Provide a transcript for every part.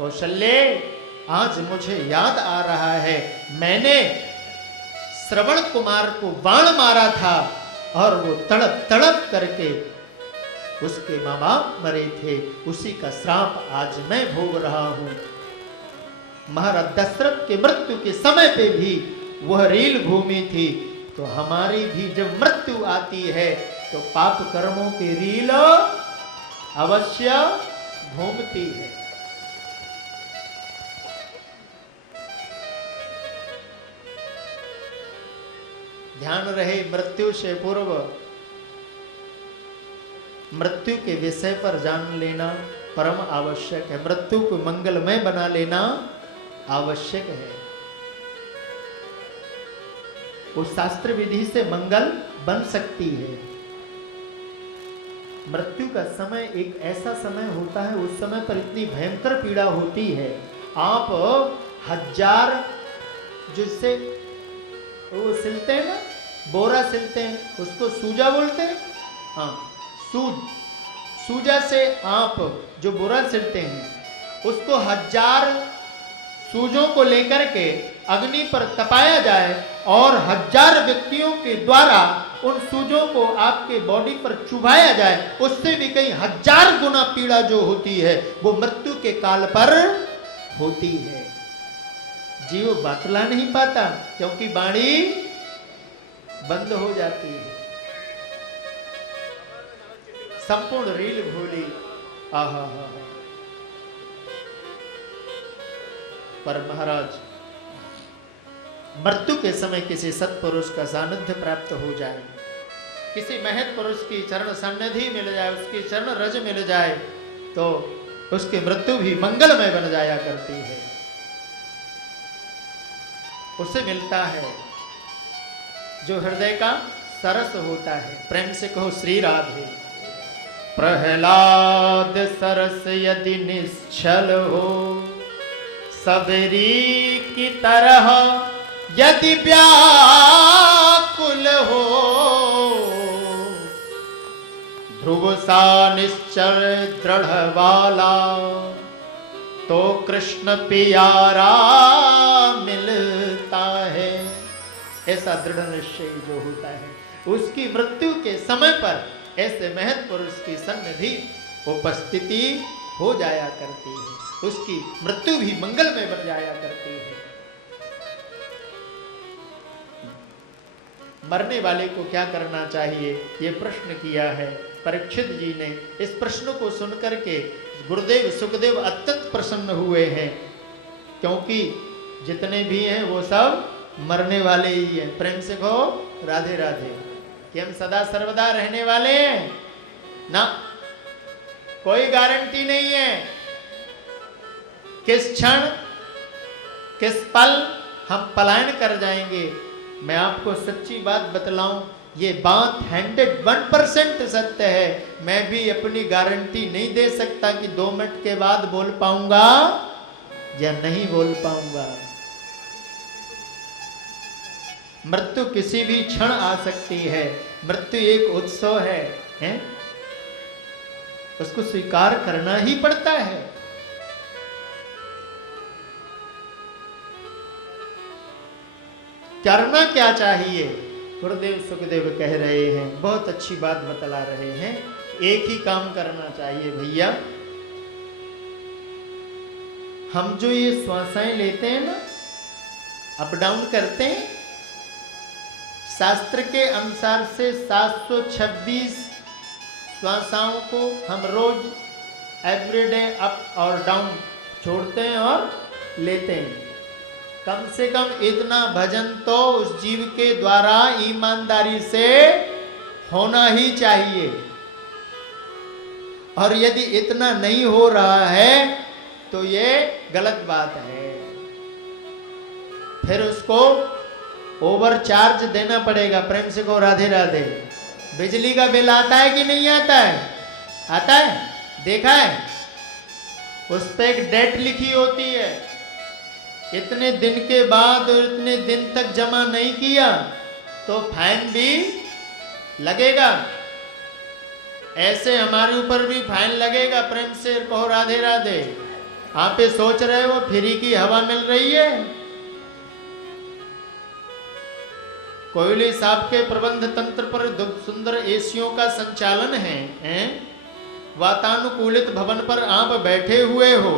कौशल्य, आज मुझे याद आ रहा है, मैंने श्रवण कुमार को बाण मारा था और वो तड़प तड़प करके उसके माँ बाप मरे थे, उसी का श्राप आज मैं भोग रहा हूं। महाराज दशरथ के मृत्यु के समय पे भी वह रील भूमि थी, तो हमारी भी जब मृत्यु आती है तो पाप कर्मों की रील अवश्य घूमती है। ध्यान रहे, मृत्यु से पूर्व मृत्यु के विषय पर जान लेना परम आवश्यक है। मृत्यु को मंगलमय बना लेना आवश्यक है। उस शास्त्र विधि से मंगल बन सकती है। मृत्यु का समय एक ऐसा समय होता है, उस समय पर इतनी भयंकर पीड़ा होती है, आप 1000 जिससे वो सिलते हैं ना, बोरा सिलते हैं, उसको सूजा बोलते हैं। हाँ, सूजा से आप जो बोरा सिलते हैं उसको 1000 सूजों को लेकर के अग्नि पर तपाया जाए और 1000 व्यक्तियों के द्वारा उन सूजों को आपके बॉडी पर चुभाया जाए, उससे भी कई 1000 गुना पीड़ा जो होती है वो मृत्यु के काल पर होती है। जीव बतला नहीं पाता क्योंकि वाणी बंद हो जाती है। संपूर्ण रील भूली। आहा हा। पर महाराज मृत्यु के समय किसी सत्पुरुष का सानिध्य प्राप्त हो जाए, किसी महत पुरुष की चरण सन्निधि मिल जाए, उसकी चरण रज मिल जाए, तो उसकी मृत्यु भी मंगलमय बन जाया करती है। उसे मिलता है जो हृदय का सरस होता है। प्रेम से कहो श्री राधे। प्रहलाद सरस यदि निश्चल हो, सबरी की तरह यदि व्याकुल हो, ध्रुव सा निश्चल दृढ़ वाला तो कृष्ण प्यारा मिलता है। ऐसा दृढ़ निश्चय जो होता है, उसकी मृत्यु के समय पर ऐसे महत पुरुष की सन्निधि उपस्थिति हो जाया करती है, उसकी मृत्यु भी मंगलमय बन जाया करती है। मरने वाले को क्या करना चाहिए, ये प्रश्न किया है परीक्षित जी ने। इस प्रश्न को सुनकर के गुरुदेव सुखदेव अत्यंत प्रसन्न हुए हैं, क्योंकि जितने भी हैं वो सब मरने वाले ही हैं। प्रेम से कहो राधे राधे। कि हम सदा सर्वदा रहने वाले हैं ना, कोई गारंटी नहीं है किस क्षण किस पल हम पलायन कर जाएंगे। मैं आपको सच्ची बात बतलाऊं, ये बात 101% सत्य है। मैं भी अपनी गारंटी नहीं दे सकता कि 2 मिनट के बाद बोल पाऊंगा या नहीं बोल पाऊंगा। मृत्यु किसी भी क्षण आ सकती है। मृत्यु एक उत्सव है? उसको स्वीकार करना ही पड़ता है। करना क्या चाहिए? गुरुदेव सुखदेव कह रहे हैं, बहुत अच्छी बात बतला रहे हैं। एक ही काम करना चाहिए भैया। हम जो ये श्वासें लेते हैं ना, अप डाउन करते हैं, शास्त्र के अनुसार से 726 श्वासाओं को हम रोज एवरीडे अप और डाउन छोड़ते हैं और लेते हैं। कम से कम इतना भजन तो उस जीव के द्वारा ईमानदारी से होना ही चाहिए। और यदि इतना नहीं हो रहा है तो ये गलत बात है। फिर उसको ओवर चार्ज देना पड़ेगा। प्रेम से कहो राधे राधे। बिजली का बिल आता है कि नहीं आता है? आता है, देखा है? उस पर एक डेट लिखी होती है, इतने दिन के बाद और इतने दिन तक जमा नहीं किया तो फाइन भी लगेगा। ऐसे हमारे ऊपर भी फाइन लगेगा। प्रेम से कहो राधे राधे। आप ये सोच रहे हो फ्री की हवा मिल रही है? कोयली साहब के प्रबंध तंत्र पर सुंदर एसियों का संचालन है? वातानुकूलित भवन पर आप बैठे हुए हो,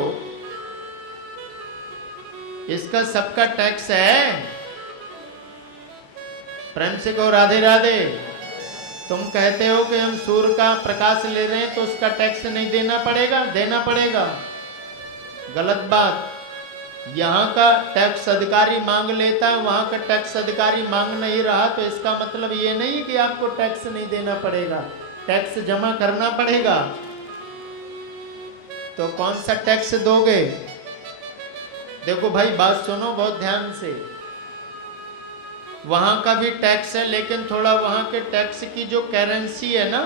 इसका सबका टैक्स है। प्रेम से कहो राधे राधे। तुम कहते हो कि हम सूर्य का प्रकाश ले रहे हैं तो उसका टैक्स नहीं देना पड़ेगा? देना पड़ेगा। गलत बात। यहाँ का टैक्स अधिकारी मांग लेता है, वहां का टैक्स अधिकारी मांग नहीं रहा, तो इसका मतलब ये नहीं कि आपको टैक्स नहीं देना पड़ेगा, टैक्स जमा करना पड़ेगा। तो कौन सा टैक्स दोगे? देखो भाई बात सुनो बहुत ध्यान से। वहां का भी टैक्स है, लेकिन थोड़ा वहां के टैक्स की जो करेंसी है ना,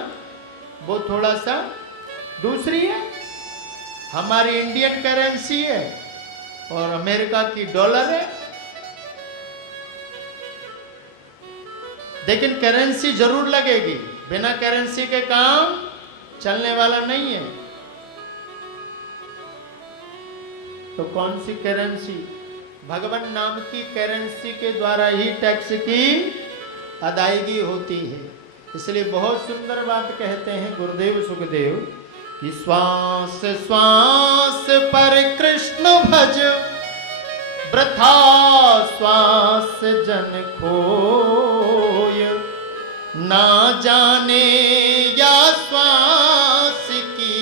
वो थोड़ा सा दूसरी है। हमारी इंडियन करेंसी है और अमेरिका की डॉलर है। लेकिन करेंसी जरूर लगेगी, बिना करेंसी के काम चलने वाला नहीं है। तो कौन सी करेंसी? भगवान नाम की करेंसी के द्वारा ही टैक्स की अदायगी होती है। इसलिए बहुत सुंदर बात कहते हैं गुरुदेव सुखदेव कि श्वास श्वास पर कृष्ण भज, वृथा श्वास जन खोय, ना जाने या श्वास की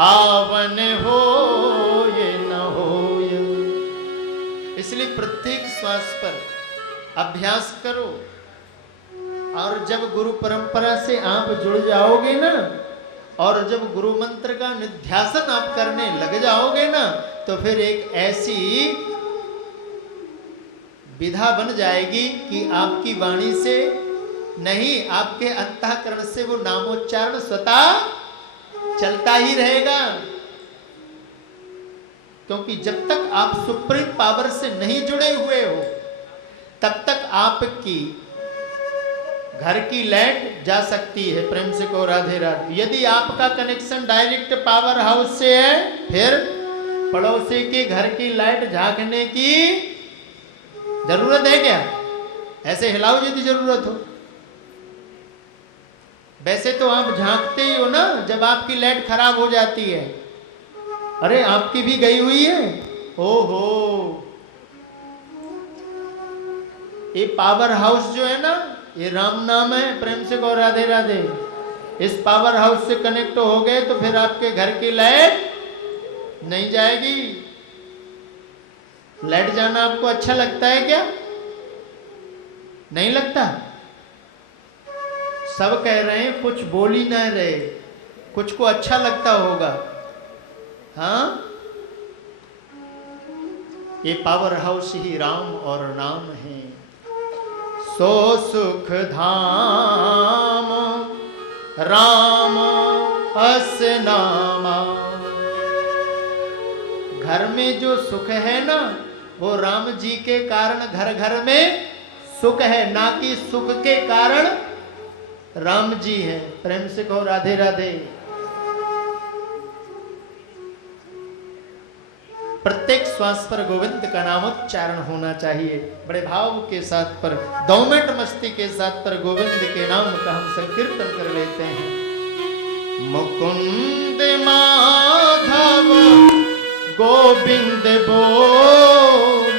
आवन हो ये न हो। इसलिए प्रत्येक श्वास पर अभ्यास करो, और जब गुरु परंपरा से आप जुड़ जाओगे ना, और जब गुरु मंत्र का निध्यासन आप करने लग जाओगे ना, तो फिर एक ऐसी विधा बन जाएगी कि आपकी वाणी से नहीं, आपके अंतःकरण से वो नामोच्चारण स्वतः चलता ही रहेगा। क्योंकि जब तक आप सुप्रीम पावर से नहीं जुड़े हुए हो, तब तक आपकी घर की लाइट जा सकती है। प्रेम से कहो राधे राधे। यदि आपका कनेक्शन डायरेक्ट पावर हाउस से है, फिर पड़ोसी के घर की लाइट झांकने की जरूरत है क्या? ऐसे हिलाओ यदि जरूरत हो। वैसे तो आप झांकते ही हो ना जब आपकी लाइट खराब हो जाती है। अरे आपकी भी गई हुई है? ओहो, ये पावर हाउस जो है ना, ये राम नाम है। प्रेम से कहो राधे राधे। इस पावर हाउस से कनेक्ट हो गए तो फिर आपके घर की लाइट नहीं जाएगी। लाइट जाना आपको अच्छा लगता है क्या? नहीं लगता? सब कह रहे हैं, कुछ बोल ही ना रहे, कुछ को अच्छा लगता होगा। हाँ, ये पावर हाउस ही राम और नाम है। सो सुख धाम राम अस नामा। घर में जो सुख है ना, वो राम जी के कारण घर घर में सुख है, ना कि सुख के कारण राम जी हैं। प्रेम से कहो राधे राधे। प्रत्येक श्वास पर गोविंद का नामोच्चारण होना चाहिए। बड़े भाव के साथ पर, दौमट मस्ती के साथ पर गोविंद के नाम का हम संकीर्तन कर लेते हैं। मुकुंद माधव गोविंद बोल,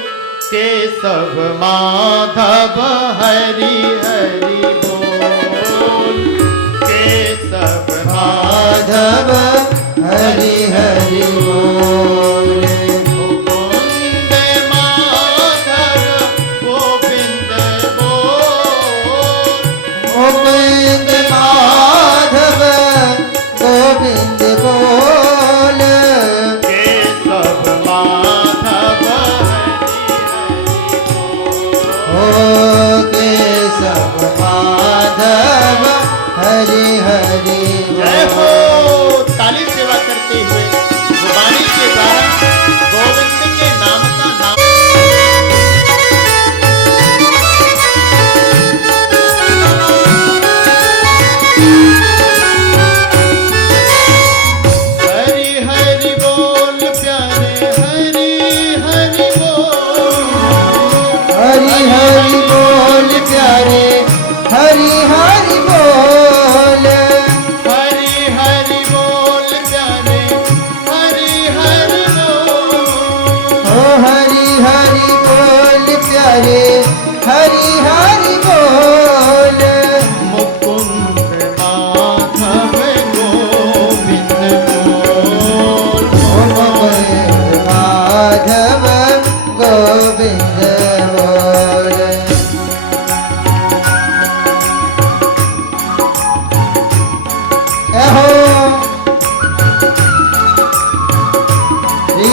केशव माधव हरि हरि बोल, केशव माधव हरि हरि बोल। मुकुंद माधव गोविंद बोल, मुकुंद माधव गोविंद बोल, केशव माधव केशव माधव हरि हरि जय हो। ताली सेवा करते हुए वाणी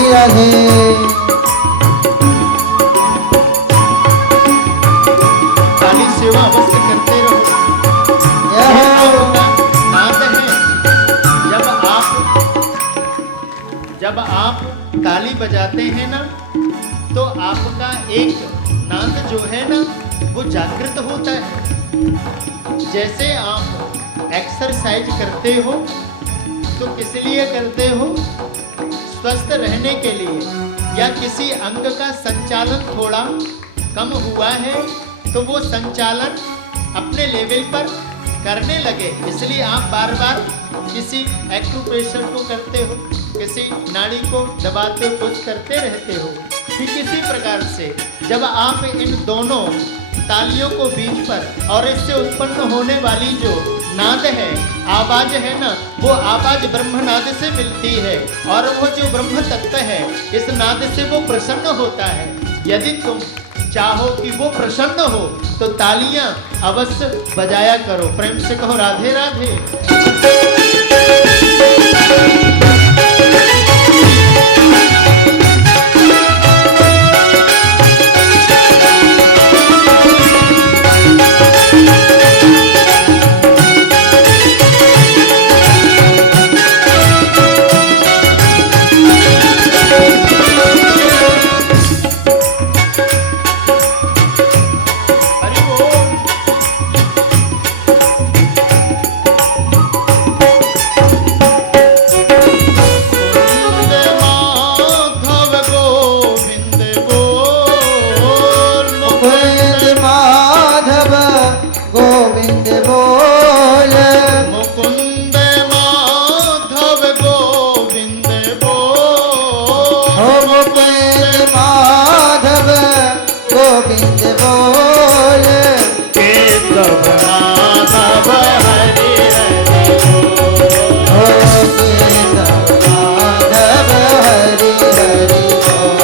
राधे काली सेवा अवश्य करते रहो। यह आपका नाद है। जब आप ताली बजाते हैं ना, तो आपका एक नाद जो है ना वो जागृत होता है। जैसे आप एक्सरसाइज करते हो तो किस लिए करते हो? स्वस्थ रहने के लिए, या किसी अंग का संचालन थोड़ा कम हुआ है तो वो संचालन अपने लेवल पर करने लगे, इसलिए आप बार बार किसी एक्यूप्रेशर को करते हो, किसी नाड़ी को दबाते हो, कुछ करते रहते हो। ठीक इसी प्रकार से जब आप इन दोनों तालियों को बीच पर और इससे उत्पन्न होने वाली जो नाद है, आवाज है ना, वो आवाज ब्रह्मनाद से मिलती है और वो जो ब्रह्म तत्व है इस नाद से वो प्रसन्न होता है। यदि तुम चाहो कि वो प्रसन्न हो तो तालियां अवश्य बजाया करो। प्रेम से कहो राधे राधे। हरि बोल। गोविंद बोल मुकुंद माधव गोविंद बोल। हो मुकुंद माधव गोविंद बोल केशव माधव हरि हरि बोल। हो केशव माधव हरि हरि बोल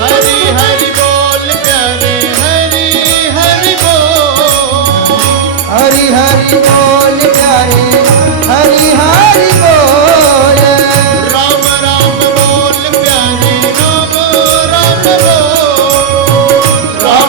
हरि हरि बोल प्यारे हरि हरि बोल। हरि हरि बोल प्यारे हरि हरि बोल राम राम बोल प्यारे राम राम बोल।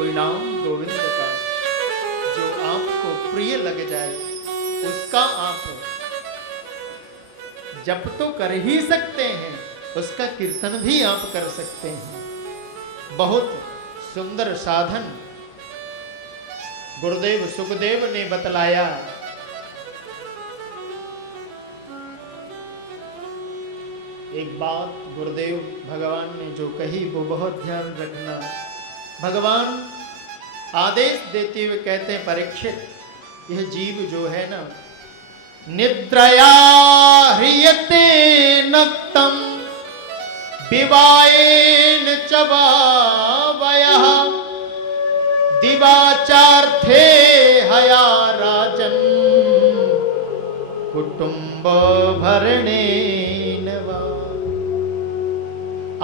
कोई नाम गोविंद का जो आपको प्रिय लग जाए उसका आप जप तो कर ही सकते हैं, उसका कीर्तन भी आप कर सकते हैं। बहुत सुंदर साधन गुरुदेव सुखदेव ने बतलाया। एक बात गुरुदेव भगवान ने जो कही वो बहुत ध्यान रखना। भगवान आदेश देते हुए कहते हैं, परीक्षित, यह जीव जो है ना, निद्रया ह्रियते नक्तम विवायेन चबावयः दिवाचार्थे हया राजन कुटुंब भरणेन वा।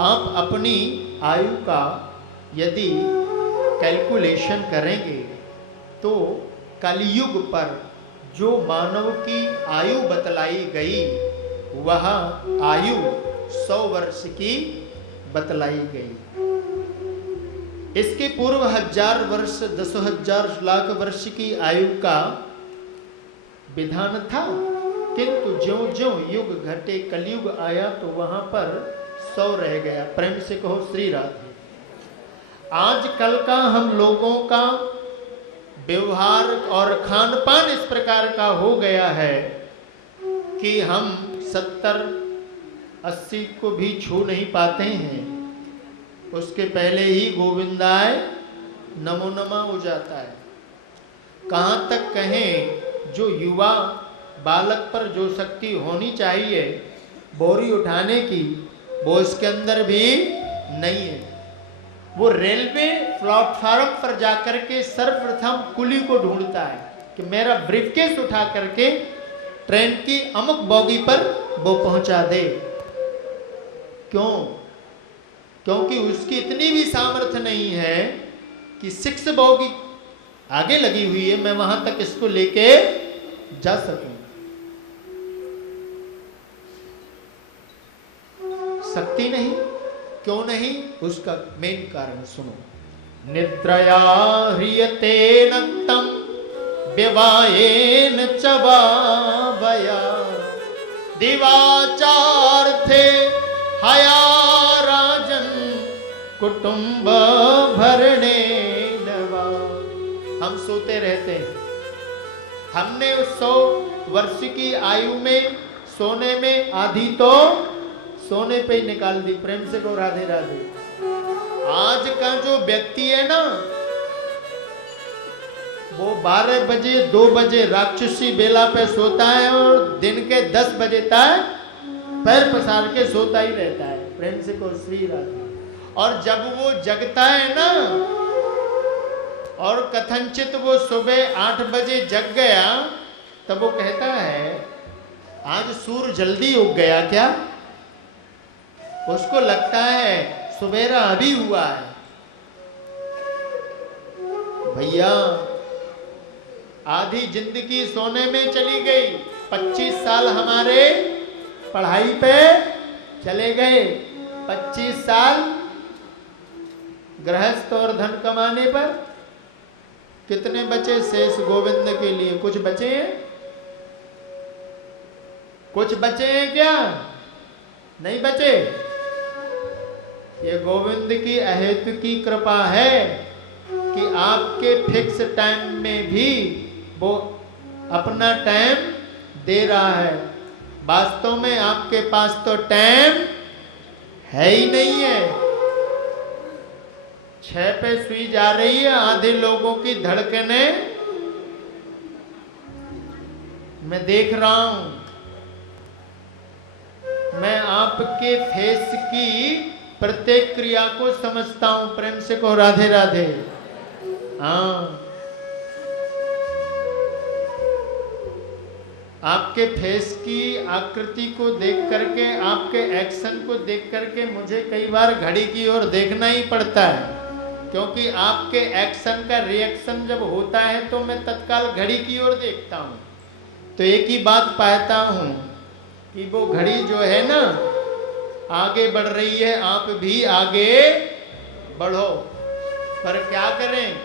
आप अपनी आयु का यदि कैलकुलेशन करेंगे तो कलयुग पर जो मानव की आयु बतलाई गई वह आयु 100 वर्ष की बतलाई गई। इसके पूर्व 1000 वर्ष 10,000 लाख वर्ष की आयु का विधान था, किंतु ज्यों ज्यों युग घटे कलयुग आया तो वहां पर 100 रह गया। प्रेम से कहो श्री राधे। आजकल का हम लोगों का व्यवहार और खान पान इस प्रकार का हो गया है कि हम 70-80 को भी छू नहीं पाते हैं, उसके पहले ही गोविंदाय नमो नमः हो जाता है। कहाँ तक कहें, जो युवा बालक पर जो शक्ति होनी चाहिए बोरी उठाने की, वो इसके अंदर भी नहीं है। वो रेलवे प्लेटफॉर्म पर जाकर के सर्वप्रथम कुली को ढूंढता है कि मेरा ब्रीफकेस उठा करके ट्रेन की अमुक बोगी पर वो पहुंचा दे। क्यों? क्योंकि उसकी इतनी भी सामर्थ्य नहीं है कि 6 बोगी आगे लगी हुई है, मैं वहां तक इसको लेके जा सकूं। शक्ति नहीं। क्यों नहीं? उसका मेन कारण सुनो। निद्रया ह्रियते नक्तम विवायेन चबावया दिवाचार्थे हया राजन कुटुंब भरणेन वा। हम सोते रहते हैं। हमने उस 100 वर्ष की आयु में सोने में आधी तो सोने पे ही निकाल दी। प्रेम से को राधे राधे। आज का जो व्यक्ति है ना, वो 12 बजे 2 बजे राक्षसी बेला पे सोता है और दिन के 10 बजे तक पैर पसार के सोता ही रहता है। प्रेम से को श्री राधे। और जब वो जगता है ना, और कथनचित वो सुबह 8 बजे जग गया, तब वो कहता है आज सूर्य जल्दी उग गया क्या? उसको लगता है सुबेरा अभी हुआ है। भैया आधी जिंदगी सोने में चली गई, 25 साल हमारे पढ़ाई पे चले गए, 25 साल गृहस्थ और धन कमाने पर। कितने बचे शेष गोविंद के लिए? कुछ बचे हैं? कुछ बचे हैं क्या? नहीं बचे। ये गोविंद की अहेतु की कृपा है कि आपके फिक्स टाइम में भी वो अपना टाइम दे रहा है। वास्तव में आपके पास तो टाइम है ही नहीं है। 6 पे सुई जा रही है आधे लोगों की धड़कने मैं देख रहा हूं। मैं आपके फेस की प्रत्येक क्रिया को समझता हूं। प्रेम से कहो राधे राधे। हाँ, आपके फेस की आकृति को देख करके, आपके एक्शन को देख करके मुझे कई बार घड़ी की ओर देखना ही पड़ता है, क्योंकि आपके एक्शन का रिएक्शन जब होता है तो मैं तत्काल घड़ी की ओर देखता हूं। तो एक ही बात पाता हूं कि वो घड़ी जो है ना आगे बढ़ रही है, आप भी आगे बढ़ो। पर क्या करें,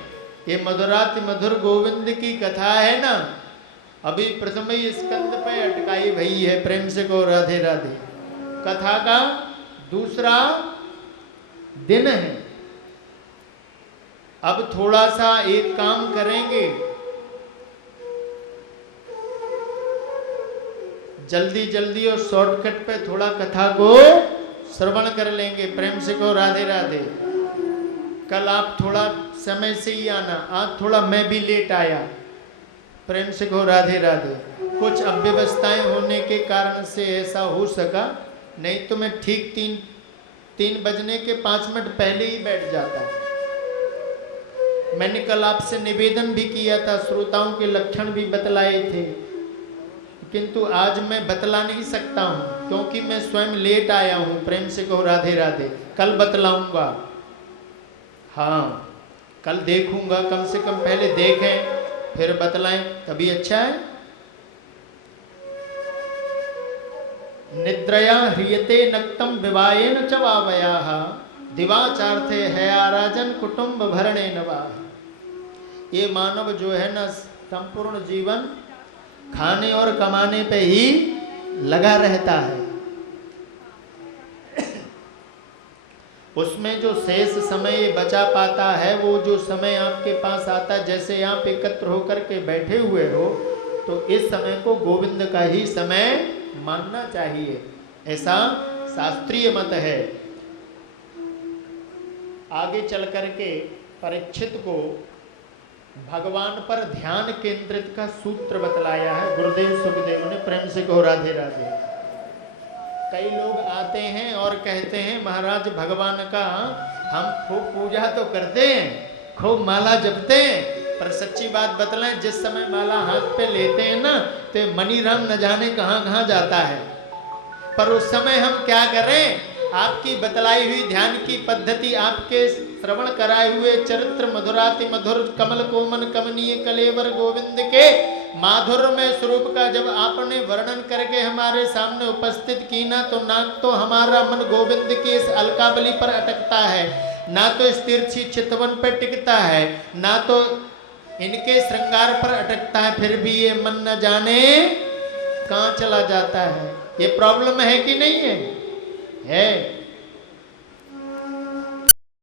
ये मधुराति मधुर गोविंद की कथा है ना, अभी प्रथम ही स्कंद पे अटकाई भई है। प्रेम से को राधे राधे। कथा का दूसरा दिन है। अब थोड़ा सा एक काम करेंगे, जल्दी जल्दी और शॉर्टकट पे थोड़ा कथा को श्रवण कर लेंगे। प्रेम से को राधे राधे। कल आप थोड़ा समय से ही आना, आज थोड़ा मैं भी लेट आया। प्रेम से को राधे राधे। कुछ अव्यवस्थाएं होने के कारण से ऐसा हो सका, नहीं तो मैं ठीक तीन बजने के 5 मिनट पहले ही बैठ जाता। मैंने कल आपसे निवेदन भी किया था, श्रोताओं के लक्षण भी बतलाए थे, किंतु आज मैं बतला नहीं सकता हूं क्योंकि मैं स्वयं लेट आया हूं। प्रेम से कहो राधे राधे। कल बतलाऊंगा, हाँ कल देखूंगा, कम से कम पहले देखें फिर बतलाएं, तभी अच्छा है। निद्रया ह्रियते नक्तम विवाहेन च वावयाः दिवाचार्थे है आराजन कुटुंब भरणे नवाः। ये मानव जो है ना, संपूर्ण जीवन खाने और कमाने पे ही लगा रहता है। उसमें जो शेष समय बचा पाता है, वो जो समय आपके पास आता है, जैसे आप एकत्र होकर के बैठे हुए हो, तो इस समय को गोविंद का ही समय मानना चाहिए, ऐसा शास्त्रीय मत है। आगे चल करके परीक्षित को भगवान पर ध्यान केंद्रित का सूत्र बतलाया है गुरुदेव सुखदेव ने। प्रेम से कहो राधे राधे। कई लोग आते हैं और कहते हैं महाराज भगवान का हम खूब पूजा तो करते हैं, खूब माला जपते हैं, पर सच्ची बात बतलाएं, जिस समय माला हाथ पे लेते हैं ना, तो मनीराम न जाने कहाँ कहाँ जाता है। पर उस समय हम क्या करें, आपकी बतलाई हुई ध्यान की पद्धति, आपके श्रवण कराए हुए चरित्र मधुराति मधुर कमल कोमल कमनीय कलेवर गोविंद के माधुर्यमय स्वरूप का जब आपने वर्णन करके हमारे सामने उपस्थित की ना, तो ना तो हमारा मन गोविंद के इस अलकाबली पर अटकता है, ना तो इस तिरछी चितवन पर टिकता है, ना तो इनके श्रृंगार पर अटकता है, फिर भी ये मन न जाने कहाँ चला जाता है। ये प्रॉब्लम है कि नहीं है? है।